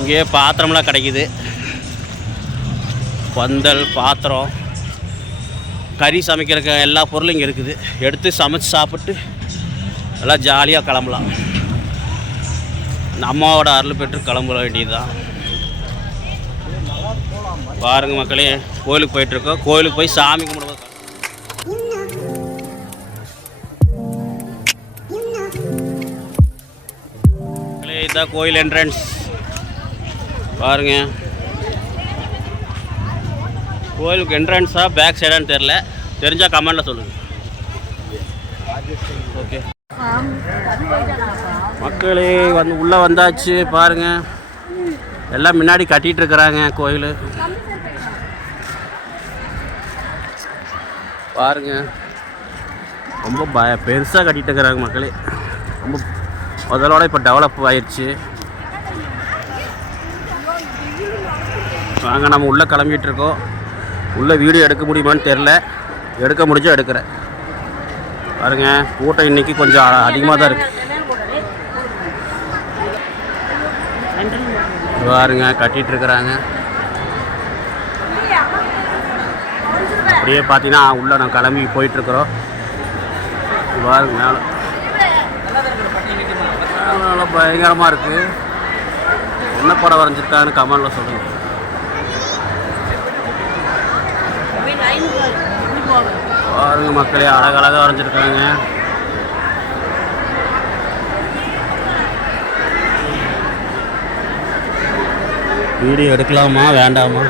இங்கேயே பாத்திரம்லாம் கிடைக்குது. பந்தல், பாத்திரம், கறி சமைக்கிறக்க எல்லா பொருளும் இங்கே இருக்குது. எடுத்து சமைச்சு சாப்பிட்டு எல்லாம் ஜாலியாக கிளம்பலாம். அம்மாவோட அருள் பெற்று கிளம்ப வேண்டியது தான். பாருங்கள் மக்களே, கோயிலுக்கு போயிட்டுருக்கோம். கோயிலுக்கு போய் சாமி கும்பிடுவோம். இதுதான் கோயில் என்ட்ரன்ஸ். பாருங்க, கோயிலுக்கு என்ட்ரன்ஸா பேக் சைடான்னு தெரில. தெரிஞ்சால் கமெண்டில் சொல்லுங்கள். ஓகே மக்களே, உள்ளே வந்தாச்சு. பாருங்கள், எல்லாம் முன்னாடி கட்டிகிட்டு இருக்கிறாங்க கோயில். பாருங்க, ரொம்ப பெருசாக கட்டிகிட்டு இருக்கிறாங்க மக்களே. ரொம்ப முதலோட இப்போ டெவலப் ஆயிடுச்சு. வாங்க, நம்ம உள்ளே கிளம்பிகிட்டு இருக்கோம். உள்ளே வீடியோ எடுக்க முடியுமான்னு தெரில. எடுக்க முடிஞ்சா எடுக்கிறேன். பாருங்க, கூட்டம் இன்றைக்கி கொஞ்சம் அதிகமாக தான் இருக்குது. பாருங்க, கட்டிகிட்டு இருக்கிறாங்க. அப்படியே பார்த்தீங்கன்னா உள்ளே நான் கிளம்பி போயிட்டுருக்குறோம். பாருங்க, மேலே நல்லா பயங்கரமாக இருக்குது. என்ன படம் வரைஞ்சிருக்கான்னு கமெண்டில் சொல்லுங்கள். பாருங்க மக்களே, அழகழகாக வரைஞ்சிருக்காங்க. வீடியோ எடுக்கலாமா வேண்டாமா?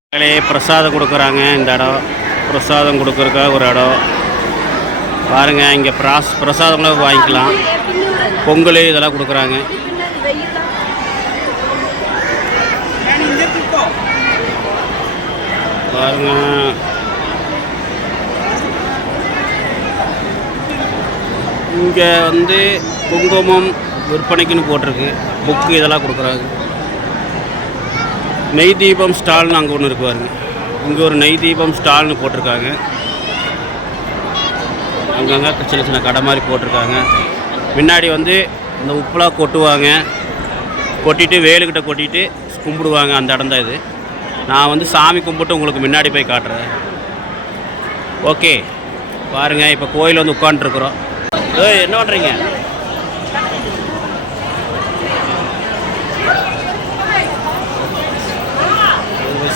மக்களே, பிரசாதம் கொடுக்குறாங்க. இந்த இடம் பிரசாதம் கொடுக்குறக்கா ஒரு இடம். பாருங்கள், இங்கே பிரசாதம்லாம் வாங்கிக்கலாம். பொங்கல் இதெல்லாம் கொடுக்குறாங்க. பாருங்க, இங்கே குங்குமம் விற்பனைக்குன்னு போட்டிருக்கு. புக்கு இதெல்லாம் கொடுக்குறாங்க. நெய் தீபம் ஸ்டால்னு அங்கே ஒன்று இருக்கு பாருங்க. இங்கே ஒரு நெய் தீபம் ஸ்டால்னு போட்டிருக்காங்க. அங்கங்கே சின்ன சின்ன கடை மாதிரி போட்டிருக்காங்க. முன்னாடி இந்த உப்புலாம் கொட்டுவாங்க. கொட்டிட்டு வேலுக்கிட்ட கொட்டிட்டு கும்பிடுவாங்க. அந்த இடம் தான் இது. நான் சாமி கும்பிட்டு உங்களுக்கு முன்னாடி போய் காட்டுறேன். ஓகே, பாருங்கள், இப்போ கோயில் உட்காந்துருக்குறோம். என்ன பண்ணுறீங்க?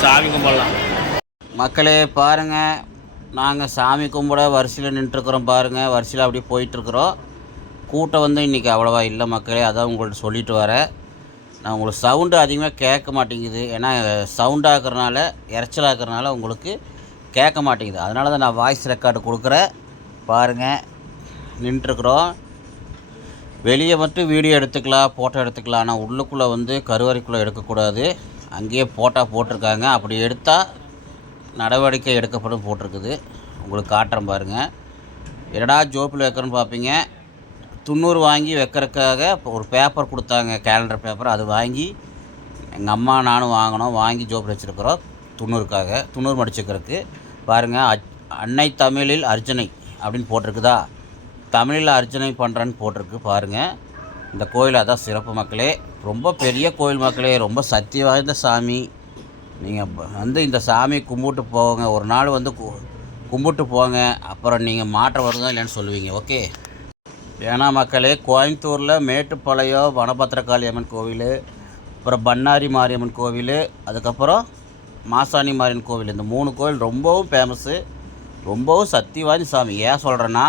சாமி கும்பிடலாம். மக்களே பாருங்கள், நாங்கள் சாமி கும்பிட வரிசையில் நின்றுட்டுருக்குறோம். பாருங்கள், வரிசையில் அப்படியே போயிட்டுருக்குறோம். கூட்டம் இன்றைக்கி அவ்வளோவா இல்லை மக்களே. அதான் உங்கள்கிட்ட சொல்லிட்டு வரேன். நான் உங்களுக்கு சவுண்டு அதிகமாக கேட்க மாட்டேங்குது. ஏன்னா சவுண்டாகிறனால, இறைச்சலாகிறனால உங்களுக்கு கேட்க மாட்டேங்குது. அதனால தான் நான் வாய்ஸ் ரெக்கார்டு கொடுக்குறேன். பாருங்கள், நின்றுட்டுருக்குறோம். வெளியே மட்டும் வீடியோ எடுத்துக்கலாம், ஃபோட்டோ எடுத்துக்கலாம். ஆனால் உள்ளுக்குள்ளே கருவறைக்குள்ளே எடுக்கக்கூடாது. அங்கேயே ஃபோட்டோ போட்டிருக்காங்க. அப்படி எடுத்தால் நடவடிக்கை எடுக்கப்படும் போட்டிருக்குது. உங்களுக்கு காட்டுறேன் பாருங்கள். என்னடா ஜோப்பில் வைக்கிறேன்னு பார்ப்பீங்க. 90 வாங்கி வைக்கிறதுக்காக ஒரு பேப்பர் கொடுத்தாங்க, கேலண்டர் பேப்பர். அது வாங்கி எங்கள் அம்மா நானும் வாங்கி ஜோப்பில் வச்சுருக்குறோம். 90க்காக 90 மடிச்சுக்கிறதுக்கு. பாருங்கள், அன்னை தமிழில் அர்ச்சனை அப்படின்னு போட்டிருக்குதா. தமிழில் அர்ச்சனை பண்ணுறேன்னு போட்டிருக்கு. பாருங்கள், இந்த கோயில் அதான் சிறப்பு மக்களே. ரொம்ப பெரிய கோயில் மக்களே. ரொம்ப சக்தி வாய்ந்த சாமி. நீங்கள் இந்த சாமி கும்பிட்டு போங்க. ஒரு நாள் கும்பிட்டு போங்க. அப்புறம் நீங்கள் மாற்றம் வருதா இல்லைன்னு சொல்லுவீங்க. ஓகே, ஏன்னா மக்களே, கோயம்புத்தூரில் மேட்டுப்பாளையம் வனபத்திரகாளி அம்மன் கோவில், அப்புறம் பண்ணாரி மாரியம்மன் கோவில், அதுக்கப்புறம் மாசாணி மாரியம்மன் கோவில், இந்த 3 கோவில் ரொம்பவும் ஃபேமஸ்ஸு. ரொம்பவும் சக்தி வாய்ந்த சாமி. ஏன் சொல்கிறேன்னா,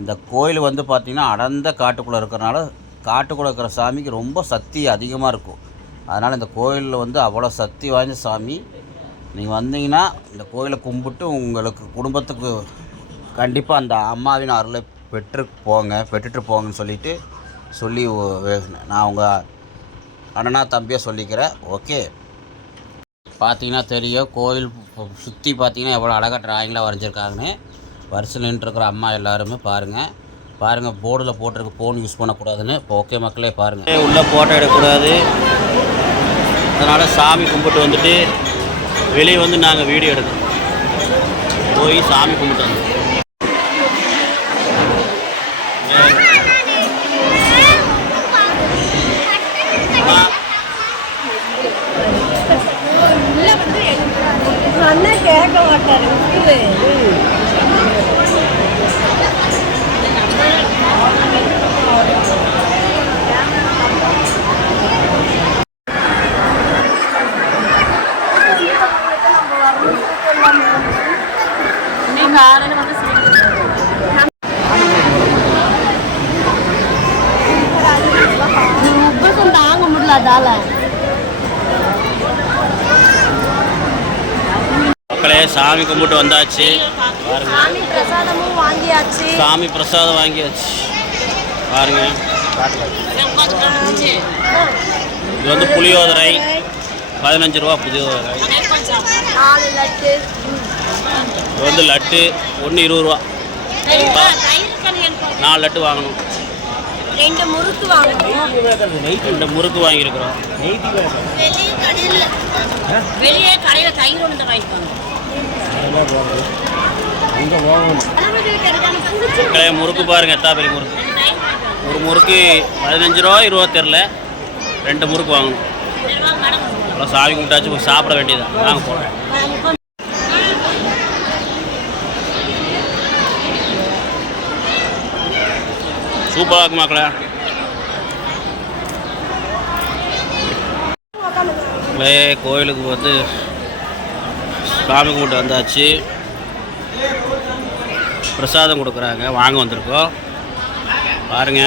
இந்த கோயில் பார்த்திங்கன்னா அடர்ந்த காட்டுக்குள்ளே இருக்கிறனால, காட்டுக்குள்ளே இருக்கிற சாமிக்கு ரொம்ப சக்தி அதிகமாக இருக்கும். அதனால் இந்த கோயிலில் அவ்வளோ சக்தி வாய்ந்த சாமி. நீங்கள் வந்தீங்கன்னா இந்த கோயிலை கும்பிட்டு உங்களுக்கு குடும்பத்துக்கு கண்டிப்பாக அந்த அம்மாவின் அருளை பெற்றுட்டு போங்கன்னு சொல்லி நான் உங்கள் அண்ணனா தம்பியாக சொல்லிக்கிறேன். ஓகே, பார்த்தீங்கன்னா தெரியும், கோயில் சுற்றி பார்த்தீங்கன்னா எவ்வளோ அழகாக ட்ராயிங்லாம் வரைஞ்சிருக்காங்கன்னு. வரிசையில் நின்றுருக்கிற அம்மா எல்லாருமே பாருங்கள் போர்டில் போட்டிருக்கு ஃபோன் யூஸ் பண்ணக்கூடாதுன்னு. இப்போ ஓகே மக்களே, பாருங்கள், உள்ளே ஃபோட்டோ எடுக்கக்கூடாது. அதனால் சாமி கும்பிட்டு வெளியே நாங்கள் வீடியோ எடுக்கணும். போய் சாமி கும்பிட்டு வந்தோம். தாங்க முடியல அதால மக்களே சாமி கும்பிட்டு வந்தாச்சு. சாமி பிரசாதமும் வாங்கியாச்சு. சாமி பிரசாதம் வாங்கியாச்சு பாருங்க. இது வந்து புளியோதரை 15 ரூபா புளியோதரை. 4 லட்டு. இது வந்து லட்டு ஒன்று 20 ரூபா. 4 லட்டு வாங்கணும். 2 முறுக்கு வாங்கணும். 2 முறுக்கு வாங்கியிருக்கிறோம். வெளியே கடையில் தயிர் ஒன்று வாங்கிப்பாங்க. முறுக்கு பாருங்க எத்தா பெரிய முறுக்கு. ஒரு முறுக்கு 15 ரூபா 20 ரூபா தெரில. 2 முறுக்கு வாங்கணும். அவ்வளோ சாமி கும்பிட்டாச்சு போய் சாப்பிட வேண்டியதான். வாங்க போகிறோம். சூப்பராக இருக்கு மக்களே. கோயிலுக்கு வந்து சாமி கும்பிட்டு வந்தாச்சு. பிரசாதம் கொடுக்குறாங்க, வாங்க வந்திருக்கோம் பாருங்க.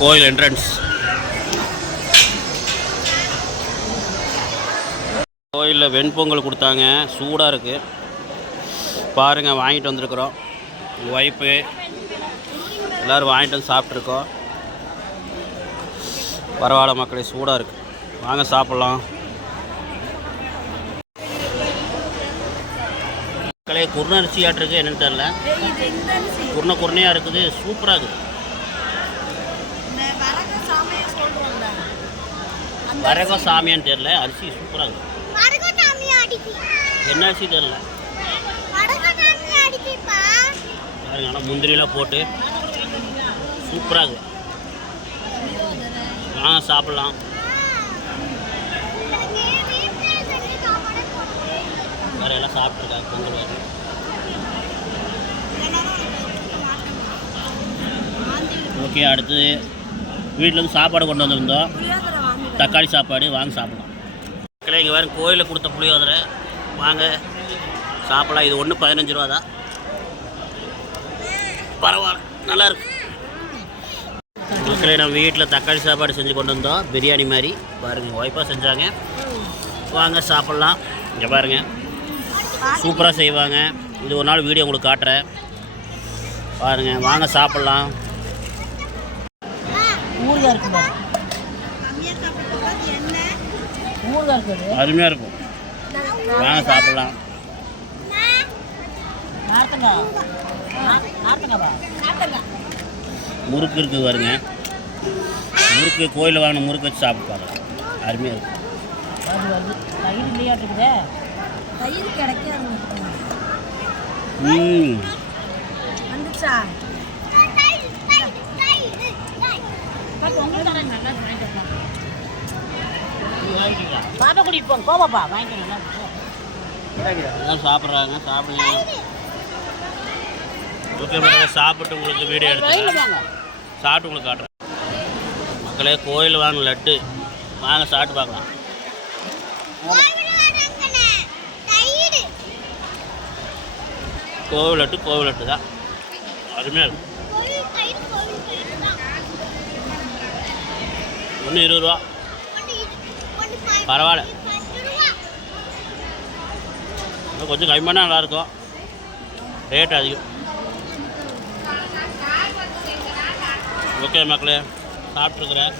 கோயில் என்ட்ரன்ஸ். கோயிலில் வெண்பொங்கல் கொடுத்தாங்க, சூடாக இருக்குது பாருங்கள். வாங்கிட்டு வந்திருக்கிறோம். ஒய்ஃபு எல்லோரும் வாங்கிட்டு வந்து சாப்பிட்ருக்கோம். பரவாயில்ல மக்களே, சூடாக இருக்குது. வாங்க சாப்பிட்லாம். மக்களே குருணை அரிசி ஆட்டிருக்கு என்னன்னு தெரில. குருணையாக இருக்குது, சூப்பராக இருக்குது. வரக சாமியான்னு தெரில, அரிசி சூப்பராக இருக்குது. என்ன அரிசி தெரில பாருங்க. ஆனால் முந்திரியெல்லாம் போட்டு சூப்பராக இருக்குது. வாங்க சாப்பிட்லாம். வேறு எல்லாம் சாப்பிட்ருக்காங்க பொங்கல் வேறு. ஓகே, அடுத்து வீட்டிலேருந்து சாப்பாடு கொண்டு வந்திருந்தோம். தக்காளி சாப்பாடு. வாங்க சாப்பிடலாம். மக்களே இங்கே வேறு கோயிலில் கொடுத்த புளியோதரை. வாங்க சாப்பிடலாம். இது ஒன்று 15 ரூபா தான். பரவாயில்ல, நல்லாயிருக்கு. மக்களே நம்ம வீட்டில் தக்காளி சாப்பாடு செஞ்சு கொண்டு வந்தோம். பிரியாணி மாதிரி பாருங்கள், ஒய்ஃபாக செஞ்சாங்க. வாங்க சாப்பிட்லாம். இங்கே பாருங்கள், சூப்பராக செய்வாங்க. இது ஒரு நாள் வீடியோ உங்களுக்கு காட்டுறேன் பாருங்கள். வாங்க சாப்பிட்லாம். அருமையாக இருக்கும். வாங்க சாப்பிட்லாம். முறுக்கு இருக்குது பாருங்க. முறுக்கு கோயிலில் வாங்கின முறுக்கு வச்சு சாப்பிட்டு பார்க்கலாம். அருமையாக இருக்கும். பாப்பா கூட்டிட்டு போங்க. கோபாப்பா வாங்கிக்கணும். சாப்பிட்றாங்க, சாப்பிடுங்க. ஓகே மக்களே, சாப்பிட்டு உங்களுக்கு வீடியோ எடுத்து சாப்பிட்டு உங்களுக்கு காட்டுறேன். மக்களே கோயில் வாங்க லட்டு. வாங்க சாப்பிட்டு பார்க்கலாம். கோவில் லட்டு தான் அருமையாக இருக்கும். ஒன்று 20 ரூபா. பரவாயில்ல, கொஞ்சம் கம்மியான நல்லாயிருக்கும். ரேட் அதிகம். ஓகே மக்களே, சாப்பிட்ருக்குறேன்.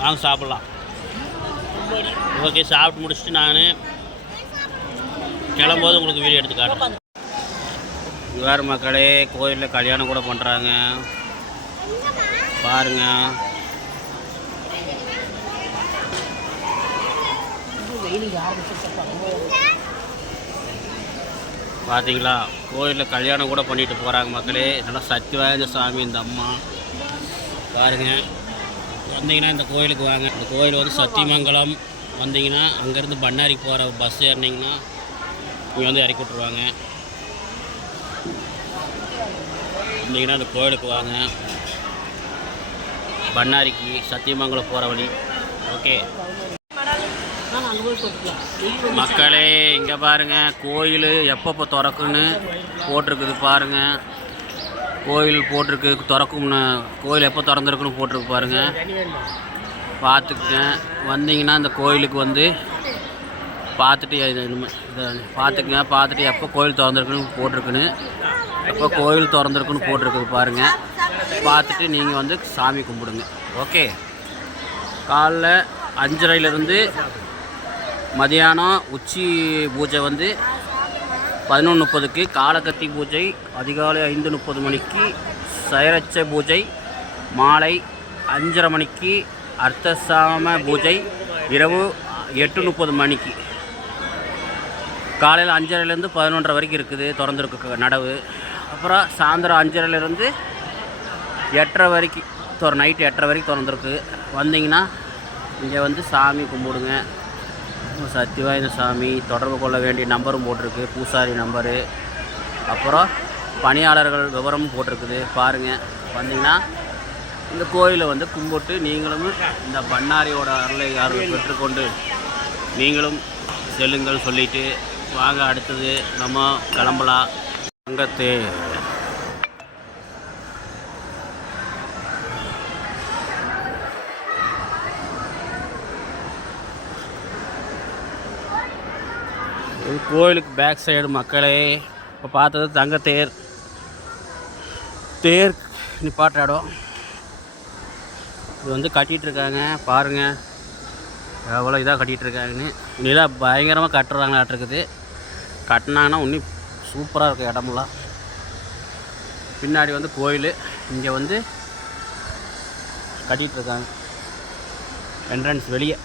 வாங்க சாப்பிட்லாம். ஓகே, சாப்பிட்டு முடிச்சுட்டு நான் கிளம்போது உங்களுக்கு வீடியோ எடுத்து காட்டுறேன். வேறு மக்களே கோயிலில் கல்யாணம் கூட பண்ணுறாங்க பாருங்க. பார்த்தீங்களா, கோயிலில் கல்யாணம் கூட பண்ணிட்டு போகிறாங்க மக்களே. நல்லா சக்தி வாய்ந்த சாமி இந்த அம்மா பாருங்க. வந்தீங்கன்னா இந்த கோயிலுக்கு வாங்க. இந்த கோயில் வந்து சத்தியமங்கலம் வந்தீங்கன்னா அங்கேருந்து பண்ணாரி போகிற பஸ் ஏறினீங்கன்னா இங்கே வந்து இறக்கி விட்ருவாங்க. வந்தீங்கன்னா அந்த கோயிலுக்கு வாங்க. பண்ணாரிக்கு சத்தியமங்கலம் போகிற வழி. ஓகே மக்களே, இங்கே பாருங்கள் கோயில் எப்பப்போ திறக்குன்னு போட்டிருக்குது பாருங்கள். கோயில் போட்டிருக்கு திறக்கும்னு, கோயில் எப்போ திறந்துருக்குன்னு போட்டிருக்கு பாருங்கள். பார்த்துக்கேன். வந்தீங்கன்னா இந்த கோயிலுக்கு வந்து பார்த்துட்டு இதை பார்த்துக்குங்க. பார்த்துட்டு எப்போ கோயில் திறந்துருக்குன்னு போட்டிருக்குன்னு, எப்போ கோயில் திறந்துருக்குன்னு போட்டிருக்குது பாருங்கள். பார்த்துட்டு நீங்கள் வந்து சாமி கும்பிடுங்க. ஓகே, காலைல 5:30லேருந்து மதியானம் உச்சி பூஜை வந்து 11:30க்கு, காலகத்தி பூஜை அதிகாலை 5:30 மணிக்கு, சைரச்ச பூஜை மாலை 5:30 மணிக்கு, அர்த்தசாம பூஜை இரவு 8:30 மணிக்கு. காலையில் 5:30லேருந்து 11:30 வரைக்கும் இருக்குது திறந்துருக்கு நடவு. அப்புறம் சாயந்தரம் 5:30லேருந்து 8:30 வரைக்கும் நைட்டு 8:30 வரைக்கும் திறந்துருக்கு. வந்தீங்கன்னா இங்கே வந்து சாமி கும்பிடுங்க. சக்திவாய்ந்த சாமி. தொடர்பு கொள்ள வேண்டிய நம்பரும் போட்டிருக்கு, பூசாரி நம்பரு. அப்புறம் பணியாளர்கள் விவரமும் போட்டிருக்குது பாருங்கள். வந்தீங்கன்னா இந்த கோயிலை வந்து கும்பிட்டு நீங்களும் இந்த பண்ணாரியோட அருளை பெற்றுக்கொண்டு நீங்களும் செல்லுங்கள் சொல்லிவிட்டு வாங்க. அடுத்தது நம்ம கிளம்பலாம். தங்கத்தேர் கோயிலுக்கு பேக் சைடு மக்களே. இப்போ பார்த்தது தங்கத்தேர். தேர் நிப்பாட்ட இடம் இது வந்து கட்டிகிட்ருக்காங்க பாருங்கள். எவ்வளோ இதாக கட்டிகிட்ருக்காங்கன்னு. இதெல்லாம் பயங்கரமாக கட்டுறாங்களாட்டிருக்குது. கட்டினாங்கன்னா இன்னும் சூப்பராக இருக்கும் இடமெல்லாம். பின்னாடி வந்து கோயில், இங்கே வந்து கட்டிகிட்ருக்காங்க. என்ட்ரன்ஸ் வெளியே.